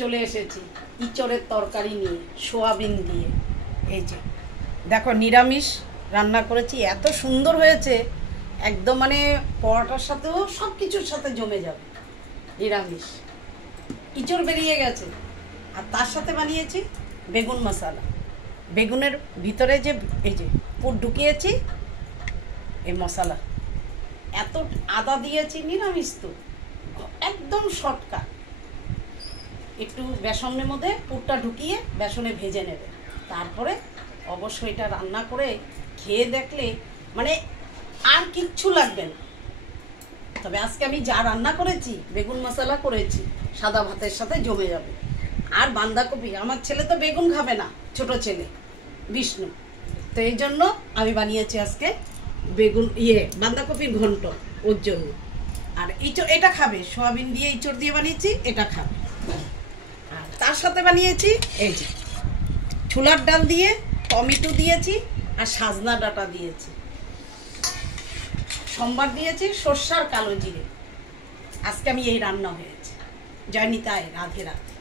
চলে এসেছি ইঁচড়ের তরকারি নিয়ে, সোয়াবিন দিয়ে। এই যে দেখো, নিরামিষ রান্না করেছি, এত সুন্দর হয়েছে একদম, মানে পরোটার সাথেও সব কিছুর সাথে জমে যাবে। নিরামিষ ইঁচড় বেরিয়ে গেছে, আর তার সাথে বানিয়েছি বেগুন মশলা। বেগুনের ভিতরে যে এই যে পুর ঢুকিয়েছি, এই মশলা এত আদা দিয়েছি, নিরামিষ তো একদম শর্টকাট। একটু বেসনের মধ্যে পুরটা ঢুকিয়ে বেসনে ভেজে নেবে, তারপরে অবশ্যই এটা রান্না করে খেয়ে দেখলে মানে আর কিচ্ছু লাগবে না। তবে আজকে আমি যা রান্না করেছি, বেগুন মশলা করেছি, সাদা ভাতের সাথে জমে যাবে। আর বাঁধাকপি, আমার ছেলে তো বেগুন খাবে না, ছোট ছেলে বিষ্ণু, তো এই জন্য আমি বানিয়েছি আজকে বেগুন বাঁধাকপির ঘন্ট ওর জন্য। আর ইঁচড় এটা খাবে, সোয়াবিন দিয়ে ইঁচড় দিয়ে বানিয়েছি, এটা খাবে। আর তার সাথে বানিয়েছি এই যে ছোলার ডাল দিয়ে টমেটো দিয়েছি, আর সাজনা ডাঁটা দিয়েছি, সোমবার দিয়েছি সর্ষার কালো জিরে। আজকে আমি এই রান্না হয়েছে। জয় নিতাই, রাধে রাধে।